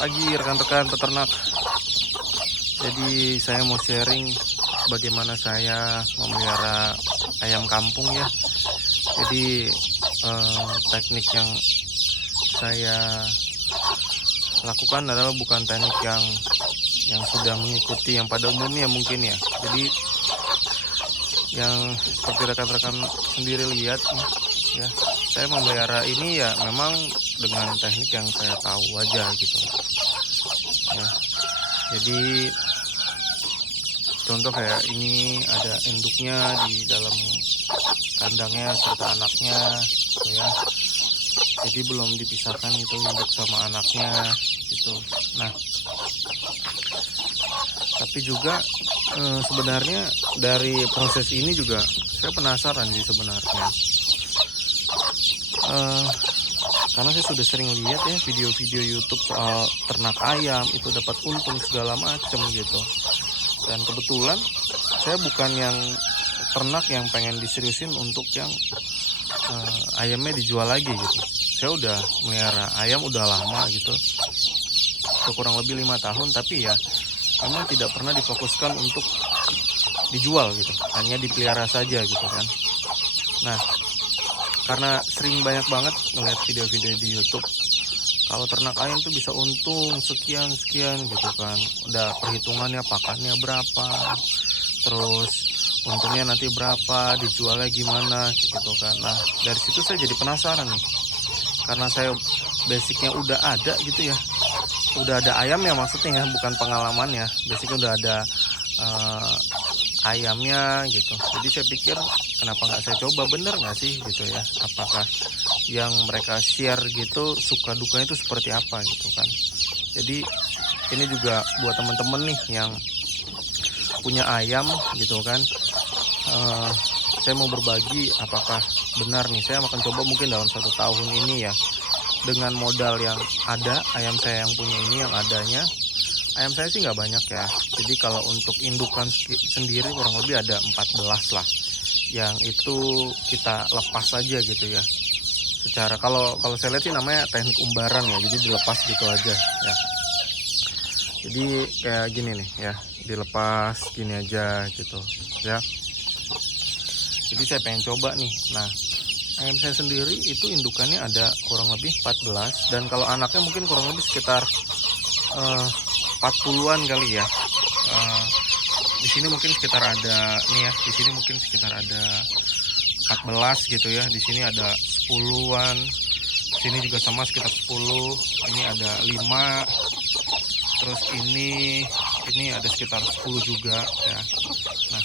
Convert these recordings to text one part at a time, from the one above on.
Pagi rekan-rekan peternak. Jadi saya mau sharing bagaimana saya memelihara ayam kampung ya. Jadi teknik yang saya lakukan adalah bukan teknik yang sudah mengikuti yang pada umumnya mungkin ya. Jadi yang seperti rekan-rekan sendiri lihat ya, saya memelihara ini ya memang dengan teknik yang saya tahu aja gitu ya. Jadi contoh kayak ini ada induknya di dalam kandangnya serta anaknya gitu ya. Jadi belum dipisahkan itu induk sama anaknya gitu. Nah, tapi juga sebenarnya dari proses ini juga saya penasaran sih sebenarnya. Karena saya sudah sering lihat ya video-video YouTube soal ternak ayam itu dapat untung segala macam gitu. Dan kebetulan saya bukan yang ternak yang pengen diseriusin untuk yang ayamnya dijual lagi gitu. Saya udah melihara ayam udah lama gitu, kurang lebih 5 tahun, tapi ya memang tidak pernah difokuskan untuk dijual gitu, hanya dipelihara saja gitu kan. Nah, karena sering banyak banget ngeliat video-video di YouTube kalau ternak ayam tuh bisa untung sekian gitu kan, udah perhitungannya pakannya berapa, terus untungnya nanti berapa, dijualnya gimana gitu kan. Nah, dari situ saya jadi penasaran nih, karena saya basicnya udah ada gitu ya, udah ada ayam ya maksudnya ya, bukan pengalamannya, basicnya udah ada ayamnya gitu. Jadi saya pikir kenapa nggak saya coba, bener nggak sih gitu ya, apakah yang mereka share gitu suka dukanya itu seperti apa gitu kan. Jadi ini juga buat temen-temen nih yang punya ayam gitu kan, saya mau berbagi apakah benar nih, saya akan coba mungkin dalam 1 tahun ini ya, dengan modal yang ada, ayam saya yang punya ini yang adanya. Ayam saya sih nggak banyak ya, jadi kalau untuk indukan sendiri kurang lebih ada 14 lah, yang itu kita lepas aja gitu ya. Secara kalau saya lihat sih namanya teknik umbaran ya, jadi dilepas gitu aja ya. Jadi kayak gini nih ya, dilepas gini aja gitu ya. Jadi saya pengen coba nih. Nah, ayam saya sendiri itu indukannya ada kurang lebih 14, dan kalau anaknya mungkin kurang lebih sekitar 40-an kali ya. Di sini mungkin sekitar ada nih ya, di sini mungkin sekitar ada 14 gitu ya. Di sini ada 10-an. Sini juga sama sekitar 10. Ini ada 5. Terus ini ada sekitar 10 juga ya. Nah,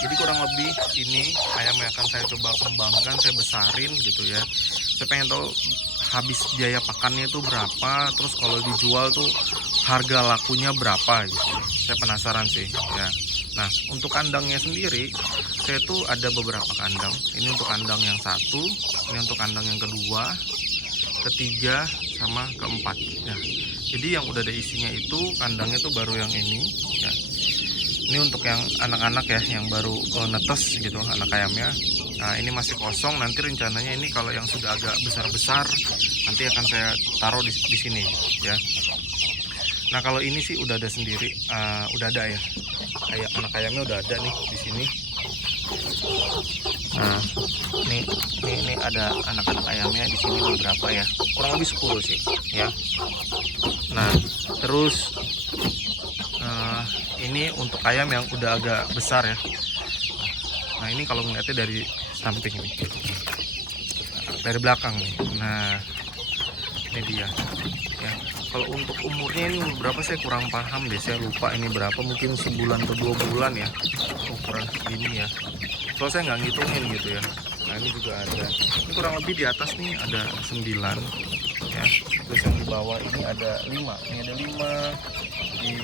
jadi kurang lebih ini ayam yang akan saya coba kembangkan, saya besarin gitu ya. Saya pengen tahu habis biaya pakannya itu berapa, terus kalau dijual tuh harga lakunya berapa gitu. Saya penasaran sih ya. Nah, untuk kandangnya sendiri saya tuh ada beberapa kandang. Ini untuk kandang yang 1, ini untuk kandang yang kedua, ketiga, sama keempat ya. Jadi yang udah ada isinya itu kandangnya tuh baru yang ini ya. Ini untuk yang anak-anak ya, yang baru netes gitu anak ayamnya. Nah, ini masih kosong. Nanti rencananya ini kalau yang sudah agak besar-besar nanti akan saya taruh di sini ya. Nah, kalau ini sih udah ada sendiri, udah ada ya. Kayak anak ayamnya udah ada nih di sini. Nah, ini ada anak-anak ayamnya di sini beberapa ya. Kurang lebih 10 sih ya. Nah, terus ini untuk ayam yang udah agak besar ya. Nah, ini kalau ngeliatnya dari samping nih, dari belakang nih. Nah, ini dia ya. Kalau untuk umurnya ini berapa saya kurang paham deh, saya lupa ini berapa, mungkin sebulan atau 2 bulan ya ukuran segini ya. Soalnya saya nggak ngitungin gitu ya. Nah, ini juga ada, ini kurang lebih di atas nih ada 9 ya. Terus yang di bawah ini ada 5, ini ada 5, di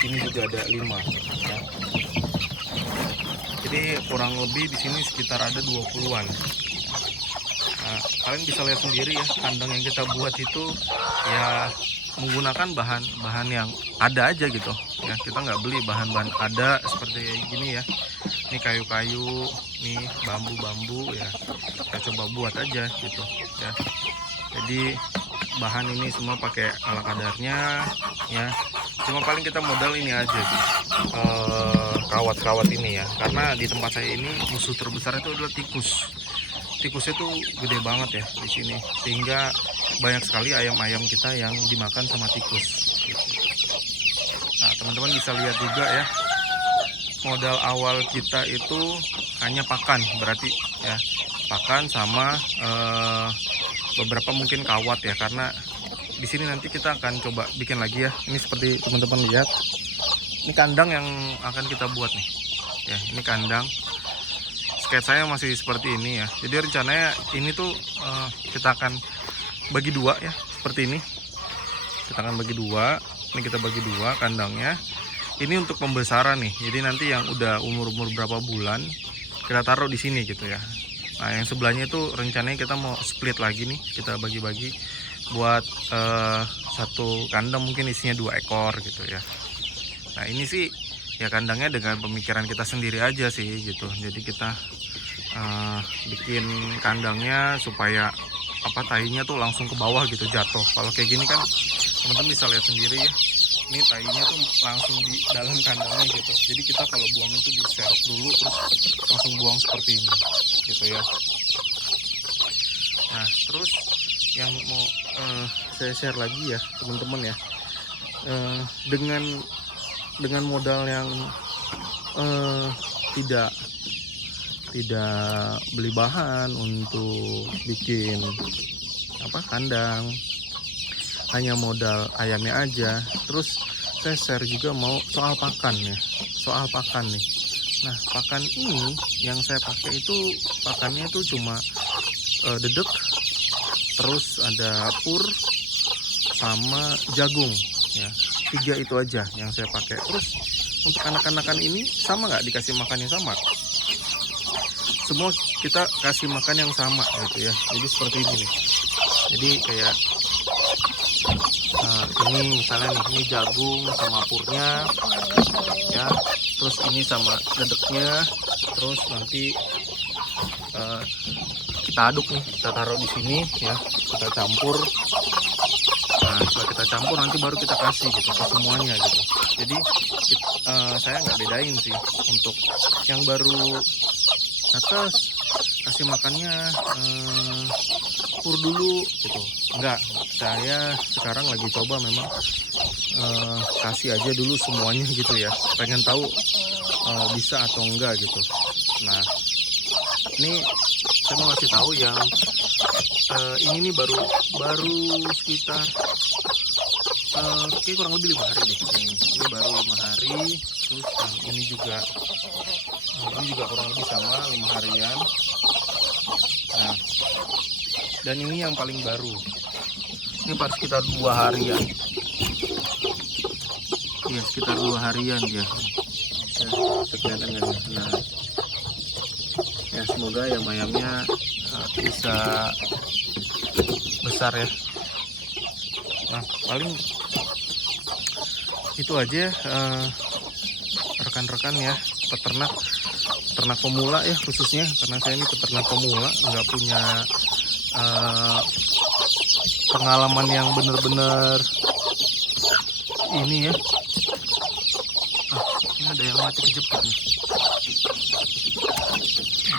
sini juga ada 5 ya. Jadi kurang lebih di sini sekitar ada 20-an. Nah, kalian bisa lihat sendiri ya, kandang yang kita buat itu ya menggunakan bahan-bahan yang ada aja gitu ya. Kita nggak beli bahan-bahan ada seperti gini ya. Ini kayu-kayu, nih bambu-bambu ya. Kita coba buat aja gitu ya. Jadi bahan ini semua pakai ala kadarnya ya. Cuma paling kita modal ini aja sih, kawat-kawat ini ya, karena di tempat saya ini musuh terbesar itu adalah tikus. Tikusnya tuh gede banget ya di sini, sehingga banyak sekali ayam-ayam kita yang dimakan sama tikus gitu. Nah teman-teman bisa lihat juga ya, modal awal kita itu hanya pakan, berarti ya pakan sama beberapa mungkin kawat ya, karena di sini nanti kita akan coba bikin lagi ya. Ini seperti teman-teman lihat, ini kandang yang akan kita buat nih ya. Ini kandang, sketsanya masih seperti ini ya. Jadi rencananya ini tuh kita akan bagi dua ya, seperti ini. Kita akan bagi dua, ini kita bagi dua kandangnya. Ini untuk pembesaran nih, jadi nanti yang udah umur-umur berapa bulan kita taruh di sini gitu ya. Nah yang sebelahnya itu rencananya kita mau split lagi nih, kita bagi-bagi buat satu kandang mungkin isinya 2 ekor gitu ya. Nah ini sih ya kandangnya dengan pemikiran kita sendiri aja sih gitu. Jadi kita bikin kandangnya supaya apa, tainya tuh langsung ke bawah gitu, jatuh. Kalau kayak gini kan teman-teman bisa lihat sendiri ya, ini tainya tuh langsung di dalam kandangnya gitu. Jadi kita kalau buang itu diserok dulu terus langsung buang seperti ini gitu ya. Nah terus yang mau saya share lagi ya teman-teman ya, dengan modal yang tidak beli bahan untuk bikin apa kandang, hanya modal ayamnya aja. Terus saya share juga mau soal pakan ya, soal pakan nih. Nah pakan ini yang saya pakai itu pakannya itu cuma dedek, terus ada pur sama jagung ya, 3 itu aja yang saya pakai. Terus untuk anak-anakan ini sama nggak dikasih makan yang sama? Semua kita kasih makan yang sama gitu ya. Jadi seperti ini nih. Jadi kayak ini misalnya nih, ini jagung sama purnya ya, terus ini sama dedeknya, terus nanti kita aduk nih, kita taruh di sini ya, kita campur. Nah setelah kita campur nanti baru kita kasih gitu ke semuanya gitu. Jadi saya nggak bedain sih untuk yang baru atas kasih makannya pur dulu gitu, enggak. Saya sekarang lagi coba memang kasih aja dulu semuanya gitu ya, pengen tahu bisa atau enggak gitu. Nah ini saya mau kasih tahu yang ini nih baru sekitar kayak kurang lebih 5 hari deh. Ini baru 5 hari. Terus yang ini juga kurang lebih sama 5 harian. Nah dan ini yang paling baru, ini baru sekitar 2 harian ya, sekitar 2 harian ya. Kelihatan ya. Nah ya semoga ayam-ayamnya bisa besar ya. Nah paling itu aja rekan-rekan ya, peternak pemula ya khususnya, karena saya ini peternak pemula, nggak punya pengalaman yang benar-benar ini ya. Ini ada yang mati kejepit nih.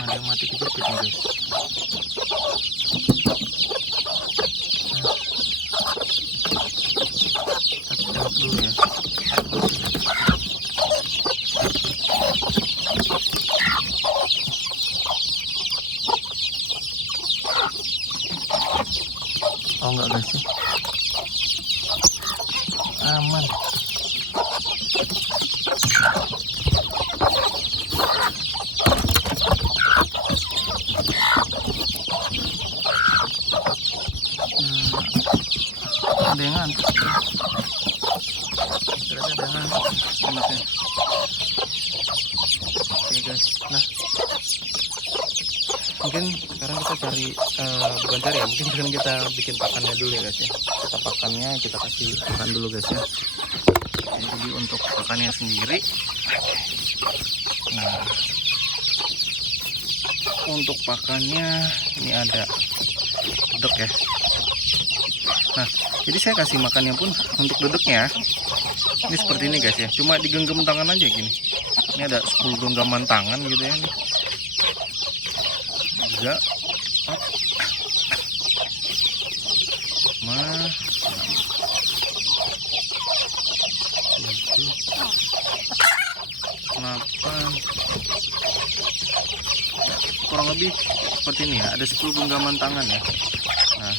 Ada yang mati kejepit nih guys. Kita tengok dulu ya. Oh enggak guys sih, aman. Ada yang ngantuk. Ternyata ada yang ngantuk anaknya. Oke guys, nah mungkin sekarang kita cari, bukan cari ya, mungkin sekarang kita bikin pakannya dulu ya guys ya. Kita pakannya, kita kasih makan dulu guys ya. Jadi untuk pakannya sendiri, nah untuk pakannya ini ada dedek ya, Nah, jadi saya kasih makannya pun untuk dedeknya ini seperti ini guys ya, cuma digenggam tangan aja gini. Ini ada 10 genggaman tangan gitu ya, 3, 4, 5, 6, 7, 8, kurang lebih seperti ini ya, ada 10 genggaman tangan ya. Nah,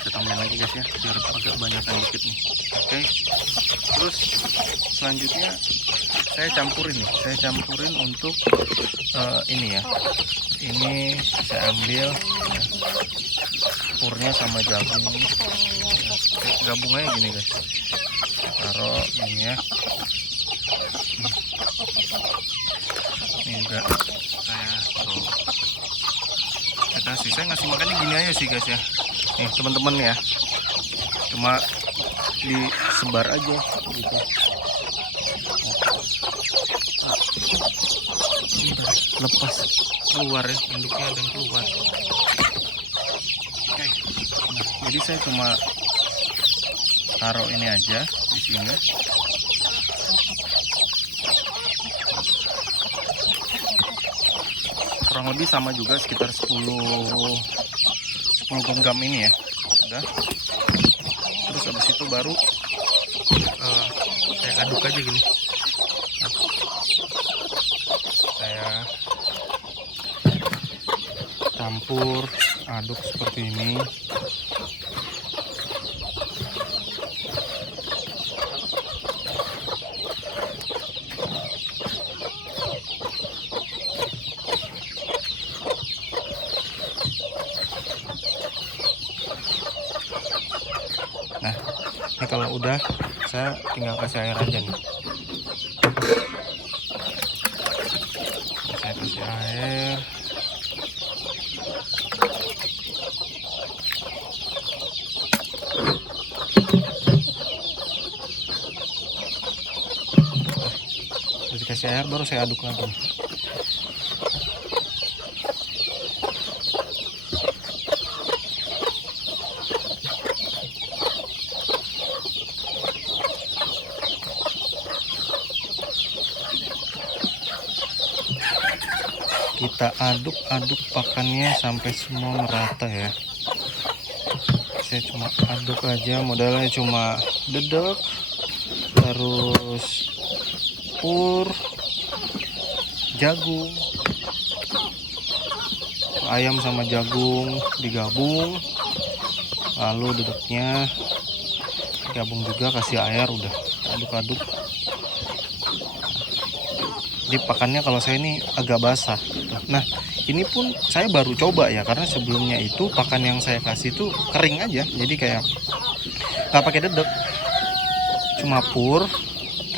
kita tambahin lagi guys ya, biar agak banyakan dikit nih. Oke, terus selanjutnya saya campurin untuk ini ya, ini saya ambil ya, purnya sama jagung ini, gabung aja gini guys, taruh ini ya. Ini juga saya taruh, saya ngasih makannya gini aja sih guys ya, nih teman-teman ya, cuma disebar aja gitu. Lepas keluar ya, induknya ada yang keluar. Oke, nah, jadi saya cuma taruh ini aja di sini. Kurang lebih sama juga, sekitar 10 genggam ini ya. Udah. Terus habis itu baru saya aduk aja gini. Saya campur aduk seperti ini. Nah, ini kalau udah saya tinggal kasih air aja nih. Saya kasih air. Udah dikasih air baru saya aduk lagi. Kita aduk-aduk pakannya sampai semua merata ya. Saya cuma aduk aja, modalnya cuma dedek, terus pur, jagung, ayam sama jagung digabung, lalu dedeknya digabung juga, kasih air, udah aduk-aduk. Jadi pakannya kalau saya ini agak basah. Nah, ini pun saya baru coba ya, karena sebelumnya itu pakan yang saya kasih itu kering aja, jadi kayak nggak pakai dedek, cuma pur,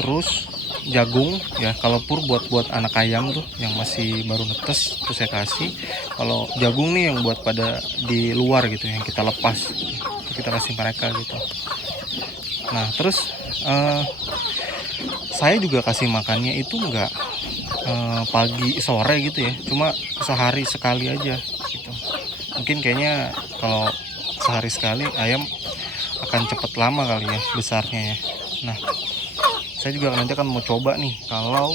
terus jagung ya. Kalau pur buat anak ayam tuh yang masih baru netes tuh saya kasih. Kalau jagung nih yang buat pada di luar gitu, yang kita lepas, kita kasih mereka gitu. Nah, terus saya juga kasih makannya itu enggak pagi sore gitu ya, cuma sehari sekali aja gitu. Mungkin kayaknya kalau sehari sekali ayam akan cepet lama kali ya besarnya ya. Nah, saya juga nanti akan mau coba nih kalau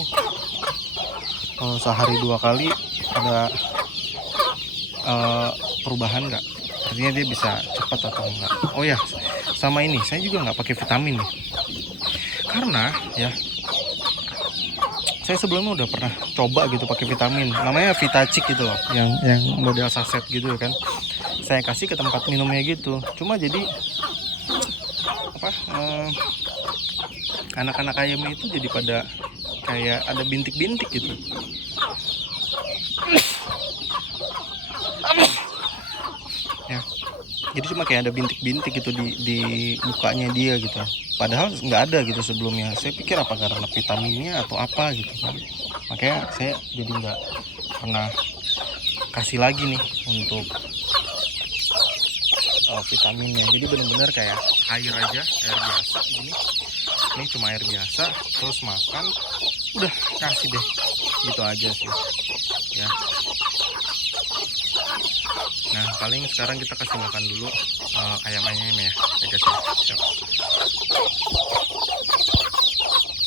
sehari 2 kali ada perubahan nggak, artinya dia bisa cepat atau enggak. Oh ya, sama ini saya juga nggak pakai vitamin nih, karena ya saya sebelumnya udah pernah coba gitu pakai vitamin, namanya Vitacik gitu loh, yang model saset gitu kan. Saya kasih ke tempat minumnya gitu, cuma jadi apa, anak-anak ayamnya itu jadi pada kayak ada bintik-bintik gitu. Ya, jadi cuma kayak ada bintik-bintik gitu di mukanya dia gitu, padahal nggak ada gitu sebelumnya. Saya pikir apa karena vitaminnya atau apa gitu kan, makanya saya jadi nggak pernah kasih lagi nih untuk vitaminnya. Jadi benar-benar kayak air aja, air biasa gini. Ini cuma air biasa, terus makan, udah kasih deh gitu aja sih ya. Nah paling sekarang kita kasih makan dulu ayam-ayamnya ya guys ya.